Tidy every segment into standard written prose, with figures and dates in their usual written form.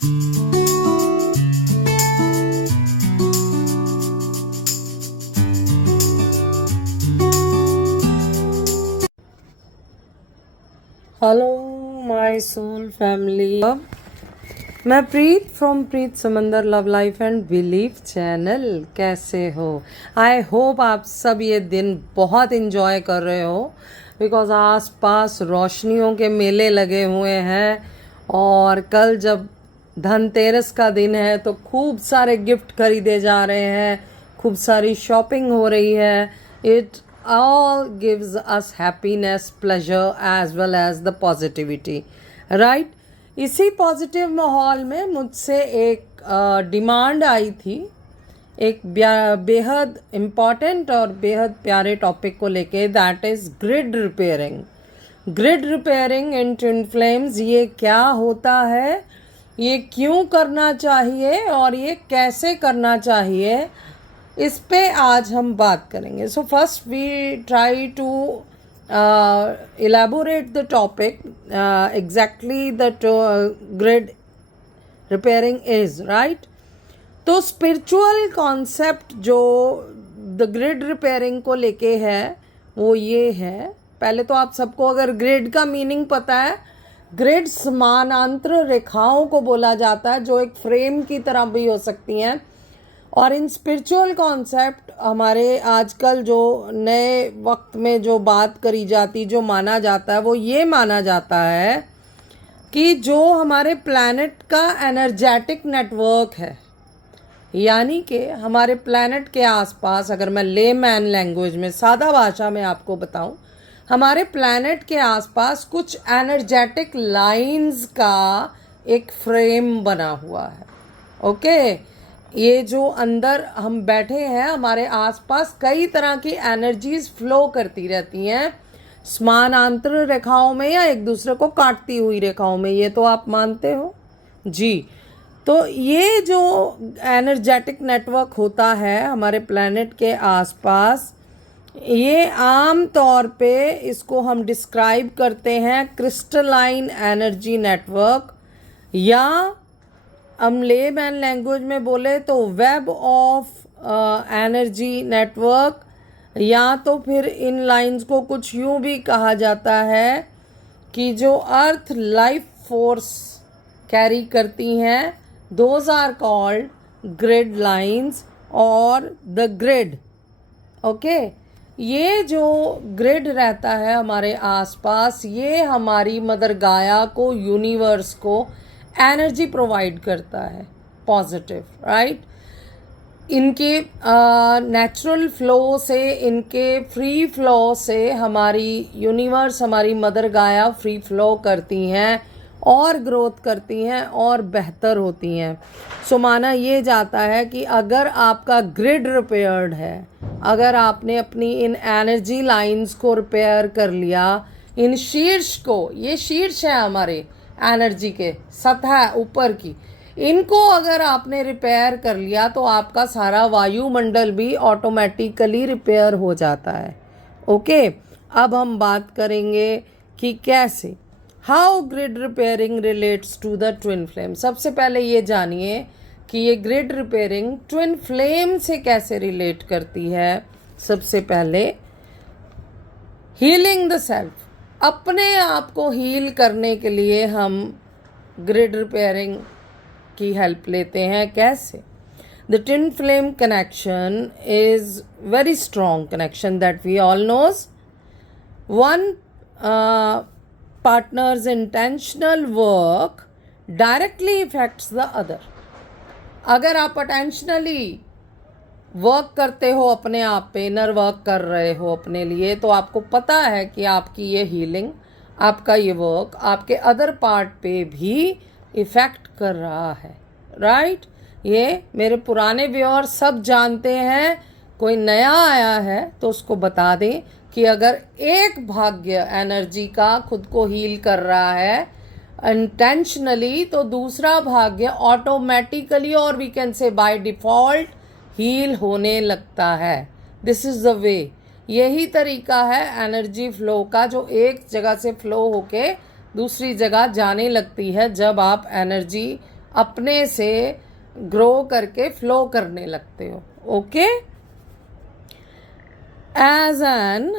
Hello my soul family, मैं प्रीत from प्रीत समंदर love life and belief channel. कैसे हो? आई होप आप सब ये दिन बहुत इंजॉय कर रहे हो, बिकॉज आस पास रोशनियों के मेले लगे हुए हैं और कल जब धनतेरस का दिन है तो खूब सारे गिफ्ट खरीदे जा रहे हैं, खूब सारी शॉपिंग हो रही है। It all gives us happiness, pleasure as well as the positivity, right? इसी पॉजिटिव माहौल में मुझसे एक डिमांड आई थी, एक बेहद इम्पॉर्टेंट और बेहद प्यारे टॉपिक को लेके, that is grid repairing. Grid repairing in twin flames, ये क्या होता है, ये क्यों करना चाहिए और ये कैसे करना चाहिए, इस पे आज हम बात करेंगे। So first we try to elaborate the topic, exactly that grid repairing is, right? तो स्पिरिचुअल कॉन्सेप्ट जो द ग्रिड रिपेयरिंग को लेके है वो ये है। पहले तो आप सबको अगर ग्रिड का मीनिंग पता है, ग्रिड समानांतर रेखाओं को बोला जाता है जो एक फ्रेम की तरह भी हो सकती हैं। और इन स्पिरिचुअल कॉन्सेप्ट हमारे आजकल जो नए वक्त में जो बात करी जाती, जो माना जाता है, वो ये माना जाता है कि जो हमारे प्लैनेट का एनर्जेटिक नेटवर्क है, यानी कि हमारे प्लैनेट के आसपास, अगर मैं लेमैन लैंग्वेज में सादा भाषा में आपको बताऊं, हमारे प्लैनेट के आसपास कुछ एनर्जेटिक लाइंस का एक फ्रेम बना हुआ है। ओके, ये जो अंदर हम बैठे हैं, हमारे आसपास कई तरह की एनर्जीज फ्लो करती रहती हैं, समानांतर रेखाओं में या एक दूसरे को काटती हुई रेखाओं में। ये तो आप मानते हो जी। तो ये जो एनर्जेटिक नेटवर्क होता है हमारे प्लैनेट के आसपास, ये आम तौर पे इसको हम डिस्क्राइब करते हैं क्रिस्टलाइन एनर्जी नेटवर्क, या हम लेमैन लैंग्वेज में बोले तो वेब ऑफ एनर्जी नेटवर्क, या तो फिर इन लाइंस को कुछ यूं भी कहा जाता है कि जो अर्थ लाइफ फोर्स कैरी करती हैं, those are called grid lines और द ग्रिड। ओके, ये जो ग्रिड रहता है हमारे आसपास, ये हमारी मदर गाया को, यूनिवर्स को एनर्जी प्रोवाइड करता है, पॉजिटिव, राइट? इनके नेचुरल फ्लो से, इनके फ्री फ्लो से हमारी यूनिवर्स, हमारी मदर गाया फ्री फ्लो करती हैं और ग्रोथ करती हैं और बेहतर होती हैं। सो माना ये जाता है कि अगर आपका ग्रिड रिपेयर्ड है, अगर आपने अपनी इन एनर्जी लाइंस को रिपेयर कर लिया, इन शीर्ष को, ये शीर्ष है हमारे एनर्जी के, सतह ऊपर की, इनको अगर आपने रिपेयर कर लिया तो आपका सारा वायुमंडल भी ऑटोमेटिकली रिपेयर हो जाता है। ओके, अब हम बात करेंगे कि कैसे, how grid repairing relates to the twin flame. सबसे पहले ये जानिए कि ये ग्रिड रिपेयरिंग ट्विन फ्लेम से कैसे रिलेट करती है। सबसे पहले हीलिंग द सेल्फ, अपने आप को हील करने के लिए हम ग्रिड रिपेयरिंग की हेल्प लेते हैं। कैसे? The twin flame connection is very strong connection that we all knows. One partners intentional work directly affects the other. अगर आप अटेंशनली वर्क करते हो अपने आप पे, इनर वर्क कर रहे हो अपने लिए, तो आपको पता है कि आपकी ये हीलिंग, आपका ये वर्क आपके अदर पार्ट पे भी इफ़ेक्ट कर रहा है, राइट? ये मेरे पुराने व्यूअर सब जानते हैं, कोई नया आया है तो उसको बता दें कि अगर एक भाग्य एनर्जी का खुद को हील कर रहा है इंटेंशनली, तो दूसरा भाग्य ऑटोमेटिकली, और we can say by default, heal होने लगता है। दिस इज़ द वे, यही तरीका है एनर्जी फ्लो का, जो एक जगह से फ्लो होके दूसरी जगह जाने लगती है जब आप एनर्जी अपने से ग्रो करके फ्लो करने लगते हो. Okay. As an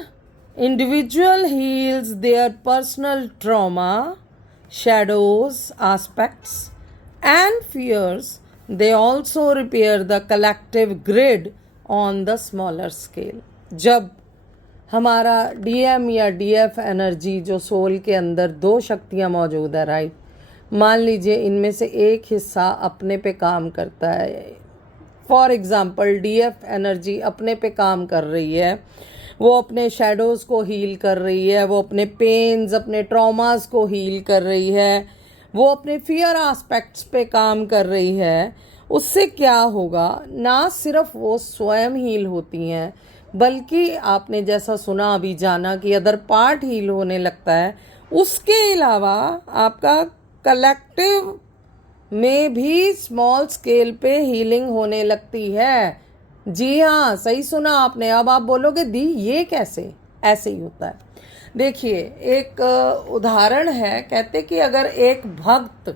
individual heals their personal trauma, shadows, aspects, and fears, they also repair the collective grid on the smaller scale. जब हमारा डीएम या डीएफ एनर्जी जो सोल के अंदर दो शक्तियाँ मौजूद है, राइट, मान लीजिए इनमें से एक हिस्सा अपने पे काम करता है. फॉर एग्ज़ाम्पल डीएफ एनर्जी अपने पे काम कर रही है, वो अपने शेडोज़ को हील कर रही है, वो अपने पेन्स, अपने ट्रॉमास को हील कर रही है, वो अपने फियर एस्पेक्ट्स पे काम कर रही है. उससे क्या होगा, ना सिर्फ वो स्वयं हील होती हैं, बल्कि आपने जैसा सुना अभी जाना कि अदर पार्ट हील होने लगता है. उसके अलावा आपका कलेक्टिव में भी स्मॉल स्केल पे हीलिंग होने लगती है. जी हाँ, सही सुना आपने. अब आप बोलोगे दी ये कैसे? ऐसे ही होता है. देखिए, एक उदाहरण है. कहते कि अगर एक भक्त,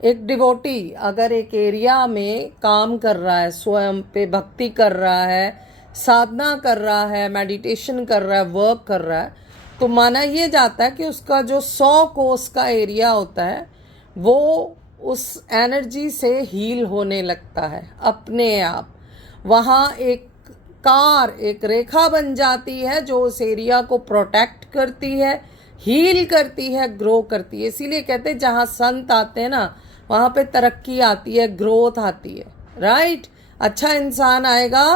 एक डिवोटी अगर एक एरिया में काम कर रहा है, स्वयं पे भक्ति कर रहा है, साधना कर रहा है, मेडिटेशन कर रहा है, वर्क कर रहा है, तो माना ये जाता है कि उसका जो 100 कोस का एरिया होता है वो उस एनर्जी से हील होने लगता है अपने आप. वहाँ एक कार, एक रेखा बन जाती है जो उस एरिया को प्रोटेक्ट करती है, हील करती है, ग्रो करती है. इसीलिए कहते हैं जहाँ संत आते हैं ना, वहाँ पे तरक्की आती है, ग्रोथ आती है, राइट. अच्छा इंसान आएगा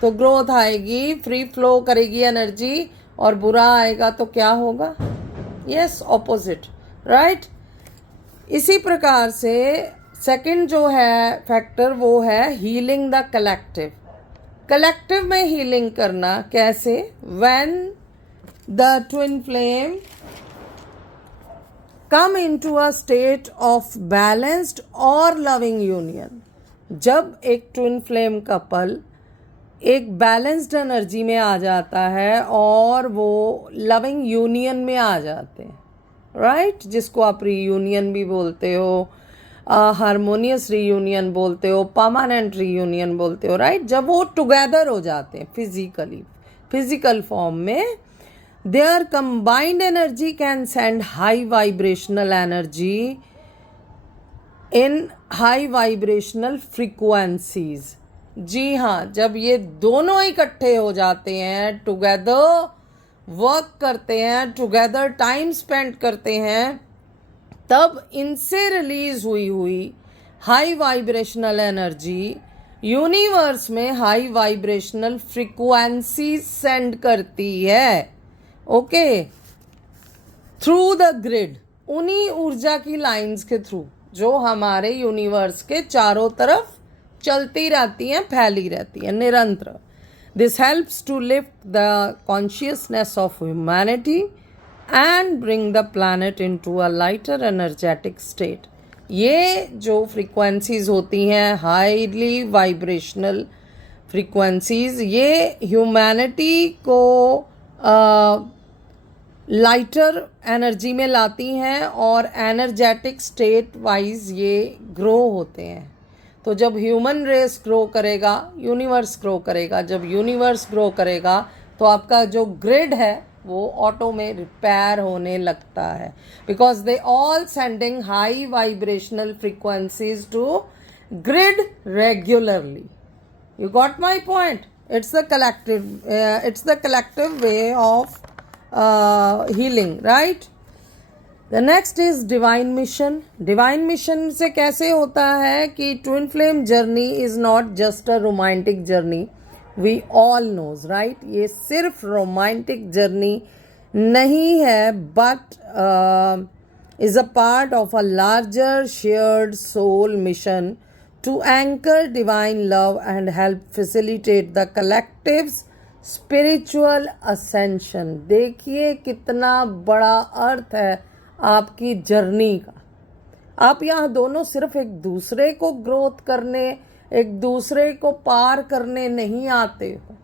तो ग्रोथ आएगी, फ्री फ्लो करेगी एनर्जी, और बुरा आएगा तो क्या होगा? Yes, opposite, right. इसी प्रकार से सेकंड जो है फैक्टर वो है हीलिंग द कलेक्टिव. कलेक्टिव में हीलिंग करना कैसे? When the twin flame come into a state of balanced और लविंग यूनियन. जब एक ट्विन फ्लेम कपल एक बैलेंस्ड एनर्जी में आ जाता है और वो लविंग यूनियन में आ जाते हैं, राइट, जिसको आप रीयूनियन भी बोलते हो, हारमोनियस रीयूनियन बोलते हो, परमानेंट रीयूनियन बोलते हो, राइट. जब वो टुगेदर हो जाते हैं फिजिकल फॉर्म में, their combined energy can send high vibrational energy in high vibrational frequencies. जी हाँ, जब ये दोनों इकट्ठे हो जाते हैं, टुगेदर वर्क करते हैं, टुगेदर टाइम स्पेंड करते हैं, तब इनसे रिलीज हुई हाई वाइब्रेशनल एनर्जी यूनिवर्स में हाई वाइब्रेशनल फ्रीक्वेंसी सेंड करती है. ओके, थ्रू द ग्रिड, उन्हीं ऊर्जा की लाइंस के थ्रू जो हमारे यूनिवर्स के चारों तरफ चलती रहती हैं, फैली रहती हैं निरंतर. This helps to lift the consciousness of humanity and bring the planet into a lighter energetic state. ये जो फ्रीक्वेंसीज होती हैं, हाईली वाइब्रेशनल फ्रीक्वेंसीज, ये ह्यूमैनिटी को लाइटर एनर्जी में लाती हैं और एनर्जेटिक स्टेट वाइज ये ग्रो होते हैं. तो जब ह्यूमन रेस ग्रो करेगा, यूनिवर्स ग्रो करेगा. जब यूनिवर्स ग्रो करेगा तो आपका जो ग्रिड है वो ऑटो में रिपेयर होने लगता है, because they all sending high vibrational frequencies to grid regularly. You got my point? It's the collective way of healing, right? The next is divine mission. Divine mission से कैसे होता है कि twin flame journey is not just a romantic journey. We all knows, right? ये सिर्फ romantic journey नहीं है, but is a part of a larger shared soul mission to anchor divine love and help facilitate the collective's spiritual ascension. देखिए कितना बड़ा अर्थ है आपकी journey का. आप यहाँ दोनों सिर्फ एक दूसरे को ग्रोथ करने, एक दूसरे को पार करने नहीं आते हो,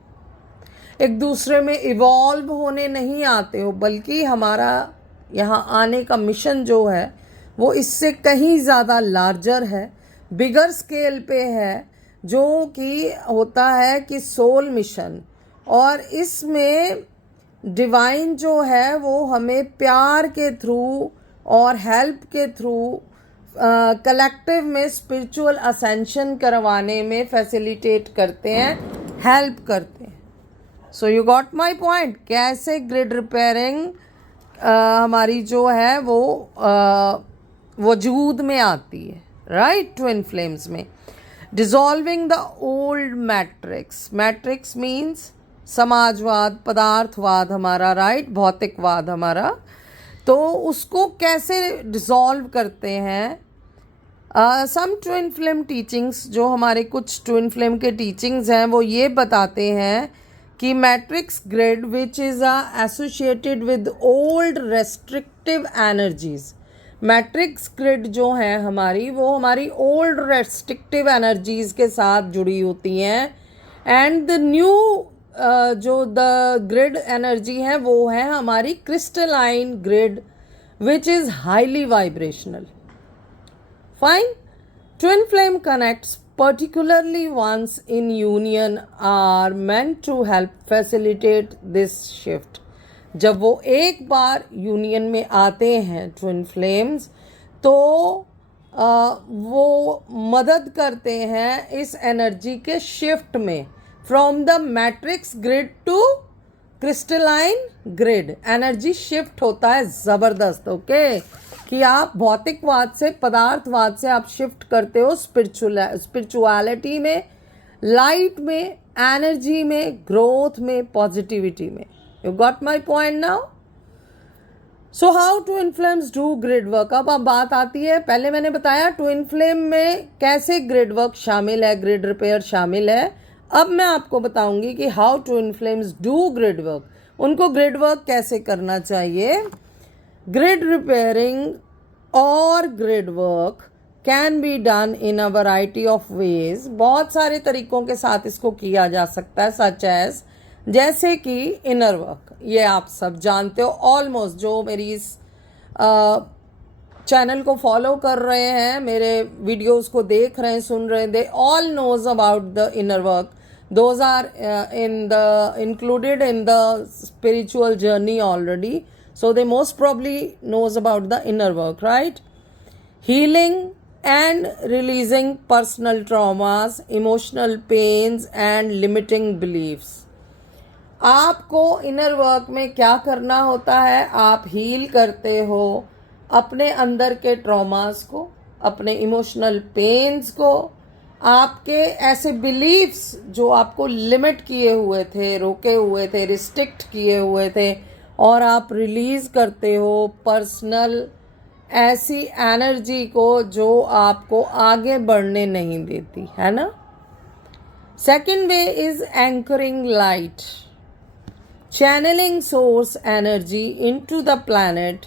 एक दूसरे में इवॉल्व होने नहीं आते हो, बल्कि हमारा यहाँ आने का मिशन जो है वो इससे कहीं ज़्यादा लार्जर है, बिगर स्केल पे है, जो कि होता है कि सोल मिशन। और इसमें डिवाइन जो है वो हमें प्यार के थ्रू और हेल्प के थ्रू कलेक्टिव में स्पिरिचुअल असेंशन करवाने में फैसिलिटेट करते हैं, हेल्प करते हैं। So you got my point, कैसे ग्रिड रिपेयरिंग हमारी जो है वो वजूद में आती है, राइट, ट्विन फ्लेम्स में। Dissolving the old matrix, matrix means समाजवाद, पदार्थवाद हमारा, राइट, भौतिकवाद हमारा, तो उसको कैसे डिसॉल्व करते हैं। सम ट्विन फ्लेम टीचिंग्स, जो हमारे कुछ ट्विन फ्लेम के टीचिंग्स हैं, वो ये बताते हैं कि matrix grid which is associated with old restrictive energies, matrix grid जो है हमारी, वो हमारी ओल्ड रेस्ट्रिक्टिव एनर्जीज के साथ जुड़ी होती हैं। एंड द न्यू जो द ग्रिड एनर्जी है वो है हमारी crystalline grid which is highly vibrational. Fine. Twin flame connects, particularly ones in union, are meant to help facilitate this shift. जब वो एक बार यूनियन में आते हैं ट्विन फ्लेम्स, तो वो मदद करते हैं इस एनर्जी के शिफ्ट में, from the matrix grid to crystalline grid. Energy shift होता है ज़बरदस्त, ओके, कि आप भौतिकवाद से पदार्थवाद से आप शिफ्ट करते हो स्पिरिचुअलिटी में, लाइट में, एनर्जी में, ग्रोथ में, पॉजिटिविटी में। You got my point now. So how twin flames do grid work. अब बात आती है, पहले मैंने बताया ट्विन फ्लेम में कैसे ग्रिड वर्क शामिल है, ग्रिड रिपेयर शामिल है। अब मैं आपको बताऊंगी कि how twin flames do grid work, उनको ग्रिड वर्क कैसे करना चाहिए। Grid repairing or grid work can be done in a variety of ways. बहुत सारे तरीकों के साथ इसको किया जा सकता है, such as, जैसे कि इनर वर्क, ये आप सब जानते हो ऑलमोस्ट, जो मेरी इस चैनल को फॉलो कर रहे हैं, मेरे वीडियोस को देख रहे हैं, सुन रहे हैं, they all knows about the inner work. Those are included in the spiritual journey already. So they most probably knows about the inner work, right? Healing and releasing personal traumas, emotional pains and limiting beliefs. आपको inner work में क्या करना होता है, आप heal करते हो अपने अंदर के ट्रॉमास को, अपने इमोशनल पेन्स को, आपके ऐसे बिलीफ्स जो आपको लिमिट किए हुए थे, रोके हुए थे, रिस्ट्रिक्ट किए हुए थे, और आप रिलीज़ करते हो पर्सनल ऐसी एनर्जी को जो आपको आगे बढ़ने नहीं देती, है ना। Second way is anchoring light, channelling source energy into the planet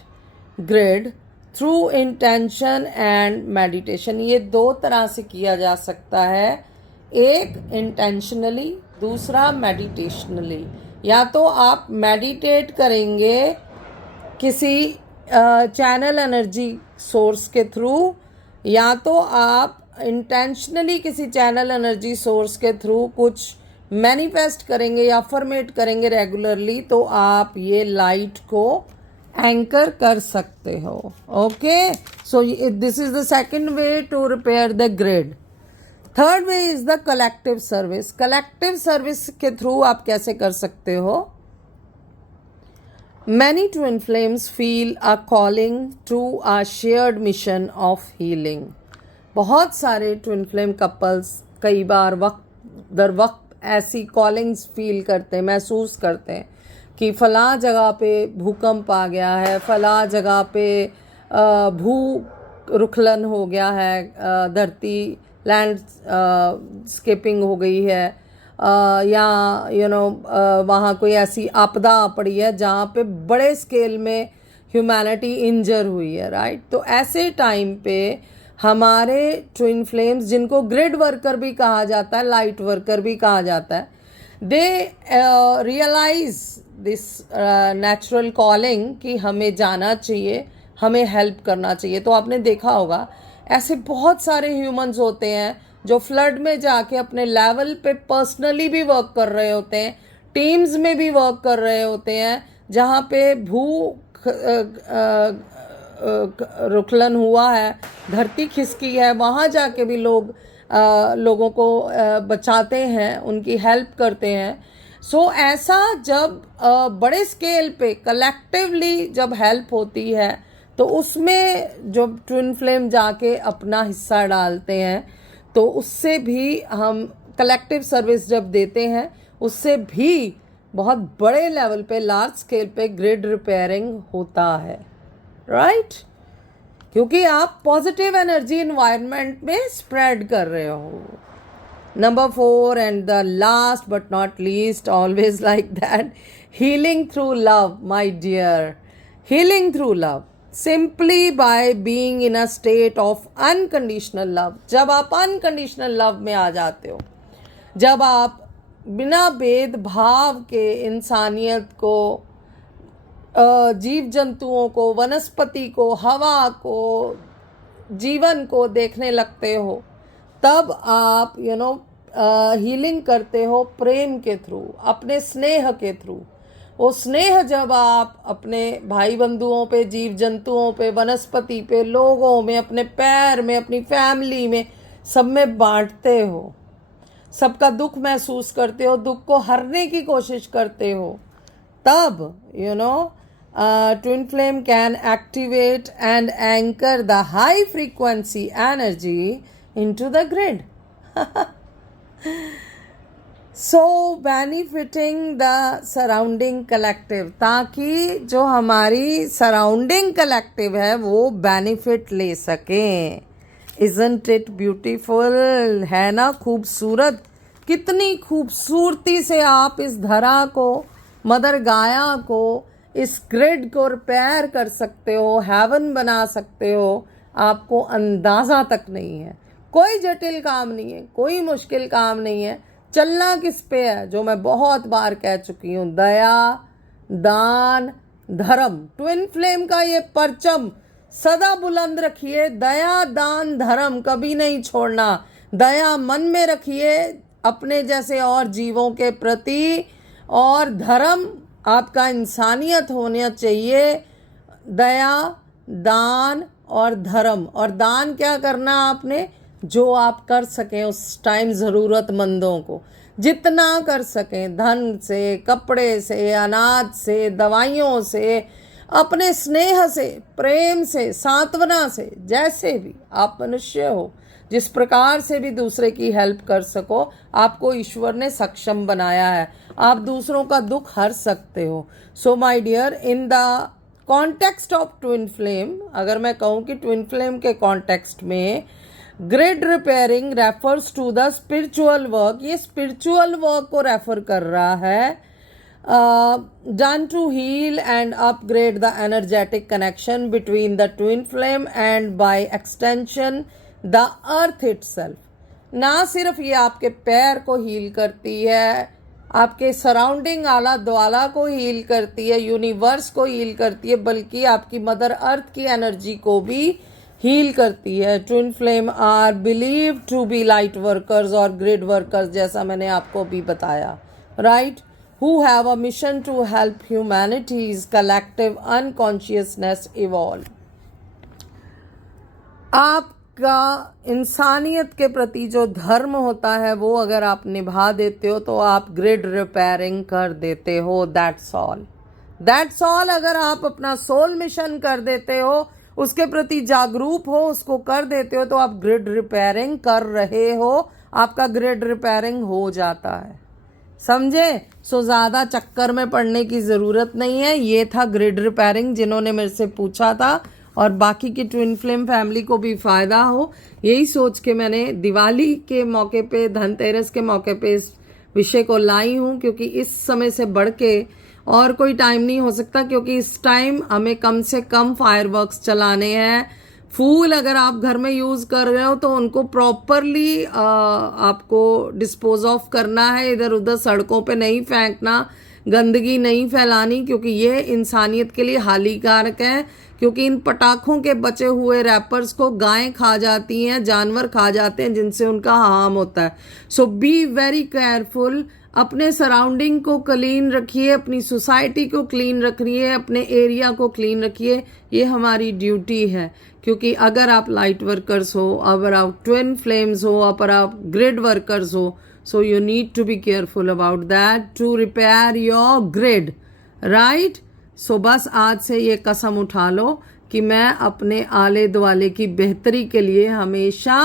grid through intention and meditation. ये दो तरह से किया जा सकता है, एक इंटेंशनली, दूसरा मेडिटेशनली। या तो आप मेडिटेट करेंगे किसी चैनल एनर्जी सोर्स के थ्रू, या तो आप इंटेंशनली किसी चैनल एनर्जी सोर्स के थ्रू कुछ मैनिफेस्ट करेंगे या अफर्मेट करेंगे रेगुलरली, तो आप ये लाइट को एंकर कर सकते हो। Okay, so this is the second way to repair the grid. Third way is the collective service. Collective service के थ्रू आप कैसे कर सकते हो। Many twin flames feel a calling to a shared mission of healing. बहुत सारे twin flame couples कई बार वक्त दर वक्त ऐसी कॉलिंग्स फील करते हैं, महसूस करते हैं कि फलां जगह पे भूकंप आ गया है, फलां जगह पे भूरुखलन हो गया है, धरती लैंड स्केपिंग हो गई है, या वहाँ कोई ऐसी आपदा पड़ी है जहाँ पे बड़े स्केल में ह्यूमैनिटी इंजर हुई है, राइट। तो ऐसे टाइम पे हमारे ट्विन फ्लेम्स, जिनको ग्रिड वर्कर भी कहा जाता है, लाइट वर्कर भी कहा जाता है, दे रियलाइज दिस नेचुरल कॉलिंग कि हमें जाना चाहिए, हमें हेल्प करना चाहिए। तो आपने देखा होगा ऐसे बहुत सारे ह्यूमंस होते हैं जो फ्लड में जाके अपने लेवल पे पर्सनली भी वर्क कर रहे होते हैं, टीम्स में भी वर्क कर रहे होते हैं, जहाँ पे रुखलन हुआ है, धरती खिसकी है, वहाँ जाके भी लोगों को बचाते हैं, उनकी हेल्प करते हैं। सो ऐसा जब बड़े स्केल पे कलेक्टिवली जब हेल्प होती है तो उसमें जो ट्विन फ्लेम जाके अपना हिस्सा डालते हैं तो उससे भी हम कलेक्टिव सर्विस जब देते हैं उससे भी बहुत बड़े लेवल पे लार्ज स्केल पे ग्रिड रिपेयरिंग होता है, राइट? क्योंकि आप पॉजिटिव एनर्जी इन्वायरमेंट में स्प्रेड कर रहे हो। Number 4 and the last but not least, always like that, healing through love, my dear. Healing through love. Simply by being in a state of unconditional love. जब आप unconditional love में आ जाते हो, जब आप बिना भेदभाव के इंसानियत को, जीव जंतुओं को, वनस्पति को, हवा को, जीवन को देखने लगते हो, तब आप हीलिंग करते हो प्रेम के थ्रू, अपने स्नेह के थ्रू। वो स्नेह जब आप अपने भाई बंधुओं पे, जीव जंतुओं पे, वनस्पति पे, लोगों में, अपने पैर में, अपनी फैमिली में, सब में बांटते हो, सबका दुख महसूस करते हो, दुख को हरने की कोशिश करते हो, तब twin flame can activate and anchor the high frequency energy into the grid. So benefiting the surrounding collective, ताकि जो हमारी surrounding collective है वो benefit ले सकें। Isn't it beautiful? है ना खूबसूरत? कितनी खूबसूरती से आप इस धरा को, मदर गाया को, इस ग्रिड को रिपेयर कर सकते हो, हेवन बना सकते हो, आपको अंदाज़ा तक नहीं है। कोई जटिल काम नहीं है, कोई मुश्किल काम नहीं है। चलना किस पे है, जो मैं बहुत बार कह चुकी हूँ, दया, दान, धर्म। ट्विन फ्लेम का ये परचम सदा बुलंद रखिए, दया, दान, धर्म कभी नहीं छोड़ना। दया मन में रखिए अपने जैसे और जीवों के प्रति, और धर्म आपका इंसानियत होना चाहिए। दया, दान और धर्म। और दान क्या करना आपने, जो आप कर सकें उस टाइम ज़रूरतमंदों को, जितना कर सकें, धन से, कपड़े से, अनाज से, दवाइयों से, अपने स्नेह से, प्रेम से, सांत्वना से, जैसे भी आप मनुष्य हो, जिस प्रकार से भी दूसरे की हेल्प कर सको, आपको ईश्वर ने सक्षम बनाया है। आप दूसरों का दुख हर सकते हो। So my dear, in the context of twin flame, अगर मैं कहूँ कि ट्विन फ्लेम के कॉन्टेक्स्ट में grid repairing refers to the spiritual work, ये स्पिरिचुअल वर्क को रेफर कर रहा है, done to heal and upgrade the energetic connection between the twin flame and by extension the earth itself. ना सिर्फ ये आपके पैर को हील करती है, आपके सराउंडिंग आला द्वाला को हील करती है, यूनिवर्स को हील करती है, बल्कि आपकी मदर अर्थ की एनर्जी को भी हील करती है। Twin flame are believe to be light workers और ग्रिड वर्कर्स, जैसा मैंने आपको भी बताया, right, who have a mission to help humanity's collective unconsciousness evolve. आपका इंसानियत के प्रति जो धर्म होता है वो अगर आप निभा देते हो तो आप ग्रिड रिपेयरिंग कर देते हो। That's all, that's all. अगर आप अपना सोल मिशन कर देते हो, उसके प्रति जागरूक हो, उसको कर देते हो, तो आप ग्रिड रिपेयरिंग कर रहे हो, आपका ग्रिड रिपेयरिंग हो जाता है। समझे? सो ज़्यादा चक्कर में पड़ने की ज़रूरत नहीं है। ये था ग्रिड रिपेयरिंग, जिन्होंने मेरे से पूछा था, और बाकी की ट्विन फ्लेम फैमिली को भी फ़ायदा हो, यही सोच के मैंने दिवाली के मौके पे, धनतेरस के मौके पे इस विषय को लाई हूँ, क्योंकि इस समय से बढ़ के और कोई टाइम नहीं हो सकता, क्योंकि इस टाइम हमें कम से कम फायरवर्क्स चलाने हैं। फूल अगर आप घर में यूज़ कर रहे हो तो उनको प्रॉपरली आपको डिस्पोज ऑफ करना है, इधर उधर सड़कों पे नहीं फेंकना, गंदगी नहीं फैलानी, क्योंकि ये इंसानियत के लिए हानिकारक है। क्योंकि इन पटाखों के बचे हुए रैपर्स को गायें खा जाती हैं, जानवर खा जाते हैं, जिनसे उनका हार्म होता है. सो बी वेरी केयरफुल. अपने सराउंडिंग को क्लीन रखिए, अपनी सोसाइटी को क्लीन रखिए, अपने एरिया को क्लीन रखिए. ये हमारी ड्यूटी है, क्योंकि अगर आप लाइट वर्कर्स हो, अगर आप ट्विन फ्लेम्स हो, अगर आप ग्रिड वर्कर्स हो, so you need to be careful about that to repair your grid, right? So बस आज से ये कसम उठा लो कि मैं अपने आले दुआले की बेहतरी के लिए हमेशा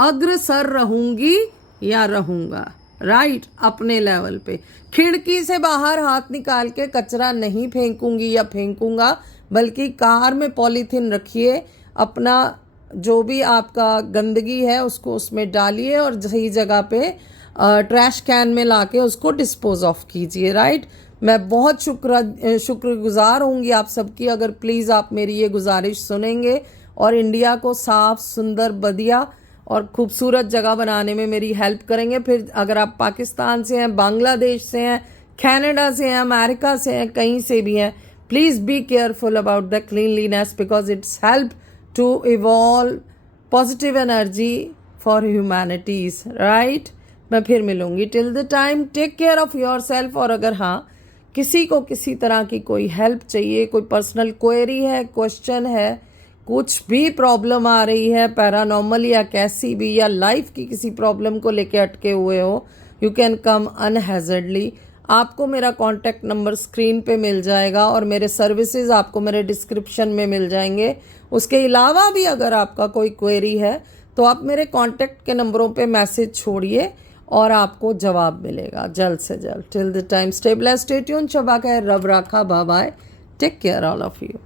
अग्रसर रहूंगी या रहूंगा, राइट? अपने लेवल पे खिड़की से बाहर हाथ निकाल के कचरा नहीं फेंकूंगी या फेंकूंगा, बल्कि कार में पॉलीथीन रखिए, अपना जो भी आपका गंदगी है उसको उसमें डालिए और सही जगह पे ट्रैश कैन में लाके उसको डिस्पोज ऑफ कीजिए, राइट? मैं बहुत शुक्रगुजार होंगी आप सबकी अगर प्लीज़ आप मेरी ये गुजारिश सुनेंगे और इंडिया को साफ, सुंदर, बढ़िया और खूबसूरत जगह बनाने में मेरी हेल्प करेंगे. फिर अगर आप पाकिस्तान से हैं, बांग्लादेश से हैं, कनाडा से हैं, अमेरिका से हैं, कहीं से भी हैं, please be careful about the cleanliness because it's help to evolve positive energy for humanities, right? मैं फिर मिलूंगी. Till the time take care of yourself. और अगर हाँ किसी को किसी तरह की कोई हेल्प चाहिए, कोई पर्सनल क्वेरी है, क्वेश्चन है, कुछ भी प्रॉब्लम आ रही है पैरानॉर्मल या कैसी भी, या लाइफ की किसी प्रॉब्लम को लेके अटके हुए हो, यू कैन कम अनहेजर्डली. आपको मेरा कॉन्टैक्ट नंबर स्क्रीन पे मिल जाएगा और मेरे सर्विसेज आपको मेरे डिस्क्रिप्शन में मिल जाएंगे. उसके अलावा भी अगर आपका कोई क्वेरी है तो आप मेरे कॉन्टैक्ट के नंबरों पे मैसेज छोड़िए और आपको जवाब मिलेगा जल्द से जल्द. Till the time stay blessed, stay tuned, शबा खैर, रब राखा, bye bye, take care all of you.